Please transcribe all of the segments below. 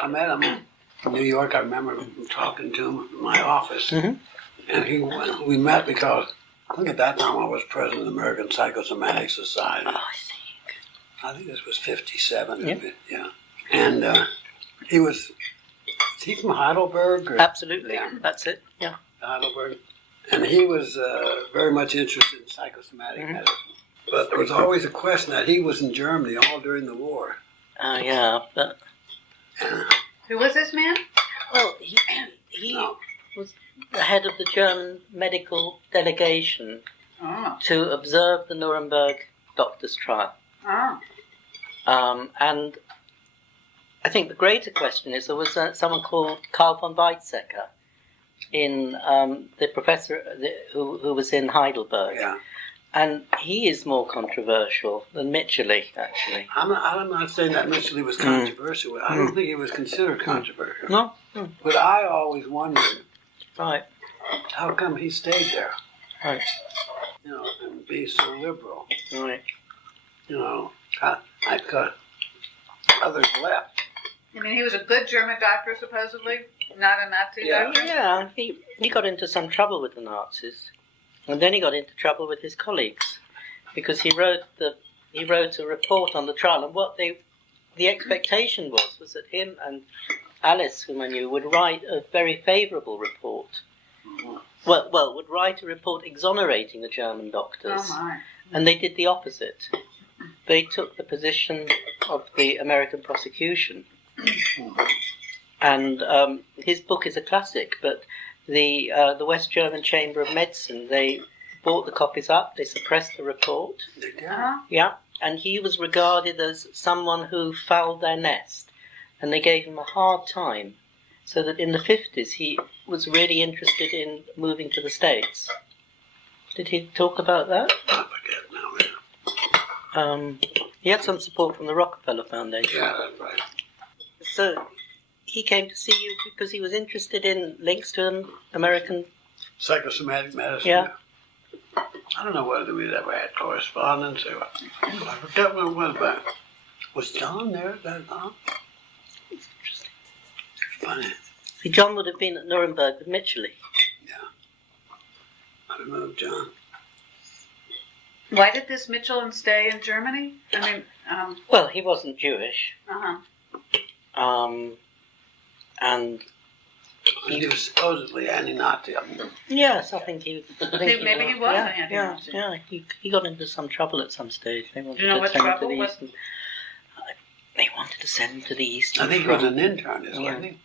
I met him in New York. I remember talking to him in my office. Mm-hmm. And we met because I think at that time I was president of the American Psychosomatic Society. Oh, I see. I think this was 57. Yeah. Yeah. And is he from Heidelberg? Or? Absolutely. Yeah. That's it. Yeah. Heidelberg. And he was very much interested in psychosomatic medicine. But there was always a question that he was in Germany all during the war. Oh, yeah. But Who was this man? well, he was the head of the German medical delegation Oh. to observe the Nuremberg doctors' trial. Oh. And I think the greater question is there was someone called Karl von Weizsäcker in the professor who was in Heidelberg. Yeah. And he is more controversial than Mitchell, actually. I'm not saying that Mitchell was controversial. I don't think he was considered controversial. No? But I always wondered, Right. how come he stayed there? Right. You know, and be so liberal. Right. You know, I could. Others left. I mean, he was a good German doctor, supposedly, not a Nazi doctor. Yeah, he got into some trouble with the Nazis. And then he got into trouble with his colleagues because he wrote a report on the trial, and what the expectation was that him and Alice, whom I knew, would write a very favourable report. Well, would write a report exonerating the German doctors, Oh, my. and they did the opposite. They took the position of the American prosecution, and his book is a classic, but the West German Chamber of Medicine, they bought the copies up, they suppressed the report. They did. Uh-huh. Yeah, and he was regarded as someone who fouled their nest, and they gave him a hard time, so that in the 50s he was really interested in moving to the States. Did he talk about that? I forget now. Yeah. He had some support from the Rockefeller Foundation. Yeah, that's right. So he came to see you because he was interested in links to American... Psychosomatic medicine. Yeah. I don't know whether we'd ever had correspondence or I forget what it was, but was John there at that time? It's interesting. Funny. See, John would have been at Nuremberg with Mitchell. Yeah. I remember John. Why did this Mitchell stay in Germany? I mean, Well, he wasn't Jewish. uh-huh. And He was supposedly anti-Nazi. yes, I think he Maybe he was an anti-Nazi. Yeah, he got into some trouble at some stage. They wanted Do you know to what send him to trouble? the What- Eastern. They wanted to send him to the Eastern I think he was Front. an internist, wasn't he?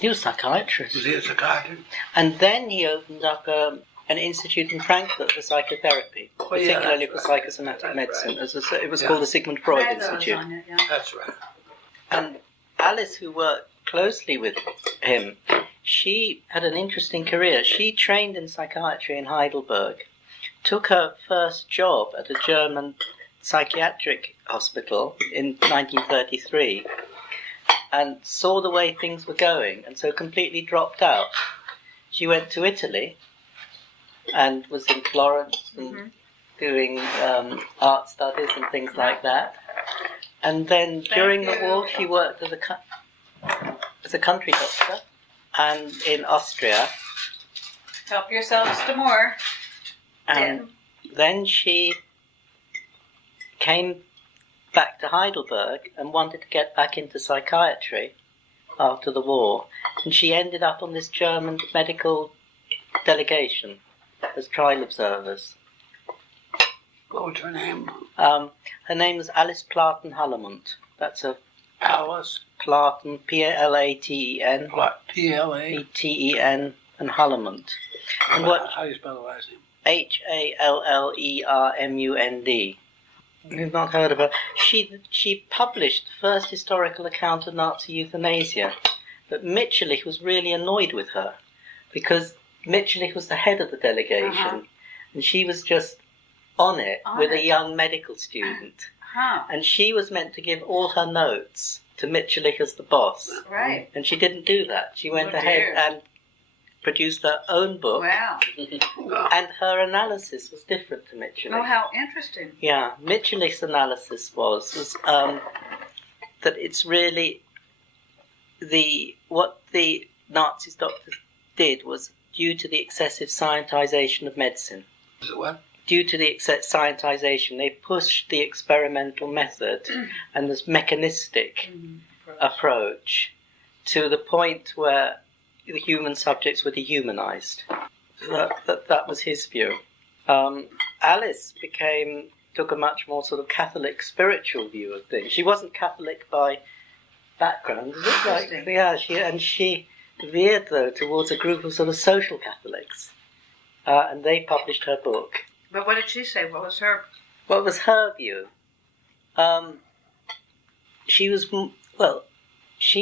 He was a psychiatrist. Was he a psychiatrist? And then he opened up an institute in Frankfurt for psychotherapy, Oh, yeah, particularly that's for right. psychosomatic That's medicine. right. It was Yeah. called the Sigmund Freud Read those Institute. on it, yeah. That's right. And Alice, who worked closely with him, she had an interesting career. She trained in psychiatry in Heidelberg, took her first job at a German psychiatric hospital in 1933, and saw the way things were going, and so completely dropped out. She went to Italy and was in Florence and doing art studies and things like that. And then during the war, she worked as a country doctor and in Austria. Help yourselves to more. And then she came back to Heidelberg and wanted to get back into psychiatry after the war. And she ended up on this German medical delegation as trial observers. What was her name? Her name was Alice Platen Hallemund. That's a Alice Platen, Platen, PLA. Eten, and Hallemund. And what How do you spell the last name? Hallermund. You've not heard of her. She published the first historical account of Nazi euthanasia, but Mitchell was really annoyed with her because Mitchell was the head of the delegation, and she was just on it with a young medical student, and she was meant to give all her notes to Mitchell as the boss, Right. and she didn't do that. She went ahead dear. and produced her own book, Wow. and her analysis was different to Mitchell. Oh, how interesting. Yeah, Mitchell's analysis was that it's really what the Nazis doctors did was due to the excessive scientization of medicine. Is it what? Due to the excessive scientization, they pushed the experimental method and this mechanistic approach to the point where the human subjects were dehumanized. That was his view. Alice took a much more sort of Catholic spiritual view of things. She wasn't Catholic by background. She veered though towards a group of sort of social Catholics, and they published her book. But what did she say? What was her view? She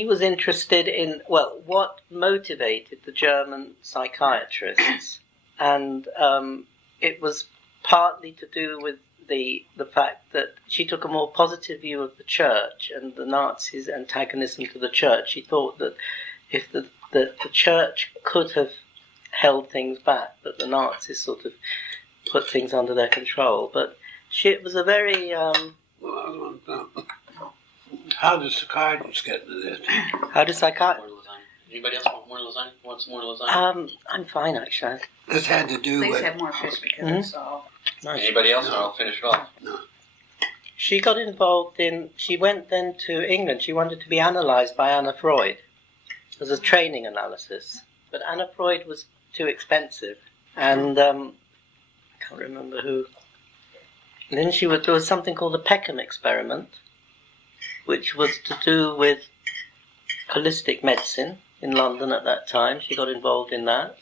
was interested in what motivated the German psychiatrists, and it was partly to do with the fact that she took a more positive view of the church and the Nazis' antagonism to the church. She thought that if the church could have held things back, that the Nazis sort of put things under their control. But it was a very... How does psychiatrists get into this? How does psychiatrists... Anybody else want more lasagna? Want some more lasagna? I'm fine, actually. This had to do Please with... have more fish because it's all... Nice. Anybody else? No. I'll finish it off. No. She got involved in... She went then to England. She wanted to be analysed by Anna Freud as a training analysis. But Anna Freud was too expensive. And I can't remember who... And then there was something called the Peckham experiment, which was to do with holistic medicine in London at that time. She got involved in that.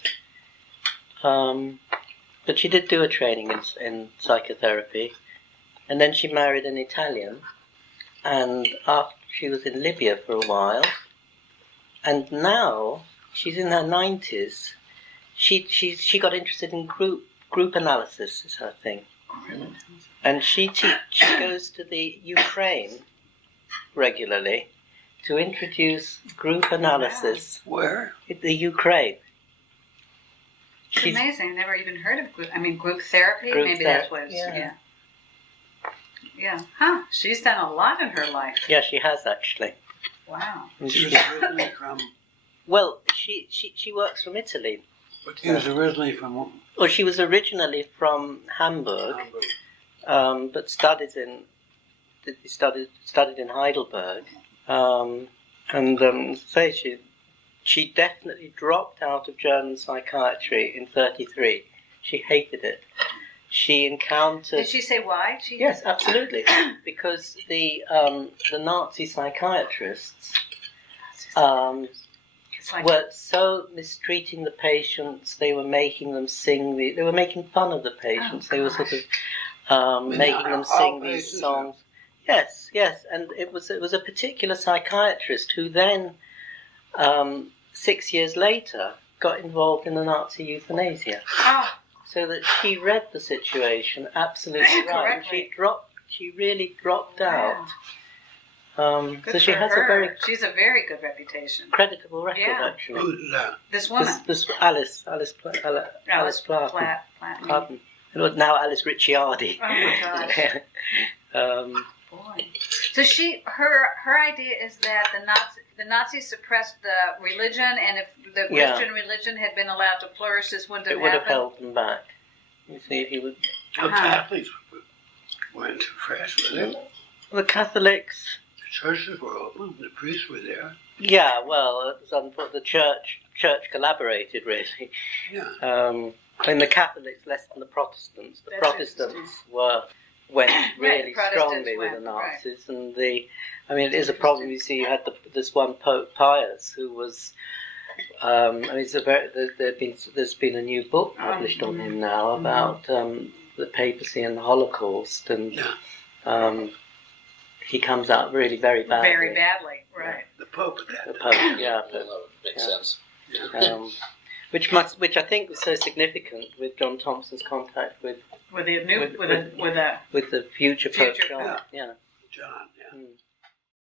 But she did do a training in psychotherapy. And then she married an Italian. And after she was in Libya for a while. And now, she's in her 90s. She got interested in group analysis is her thing. And she goes to the Ukraine regularly to introduce group analysis. Where? In the Ukraine. It's amazing. I never even heard of group therapy. Maybe that's what it's... Yeah. Huh. She's done a lot in her life. Yeah, she has actually. Wow. She was originally from... Well, she works from Italy. But she was originally from... Well, she was originally from Hamburg. But studied in Heidelberg, she definitely dropped out of German psychiatry in 1933. She hated it. She encountered... Did she say why? Yes, absolutely. Because the Nazi psychiatrists were so mistreating the patients. They were making them sing. They were making fun of the patients. They were sort of making them sing these songs. Yes, and it was a particular psychiatrist who then, 6 years later, got involved in the Nazi euthanasia. Oh. So that she read the situation absolutely right. She really dropped out. So she has she's a very good reputation. Creditable record, actually. Who's that? This woman. This Alice Platt. Pardon. Now Alice Ricciardi. Oh my gosh. Boy. So her idea is that the Nazis suppressed the religion, and if the Christian religion had been allowed to flourish, this wouldn't have happened. It would have held them back. You see, if you would. The Catholics weren't fresh, were they? The Catholics. The churches were open. The priests were there. Yeah, well, the church collaborated really. Yeah. The Catholics less than the Protestants. The Protestants went really strongly with the Nazis, and it is a problem. You see, you had this one Pope Pius who was. There's been a new book published on him now about the papacy and the Holocaust, and he comes out really very badly. Very badly, right? The Pope. The Pope, yeah. That makes sense. Which I think was so significant with John Thompson's contact with the future Pope John. Yeah. John. Yeah.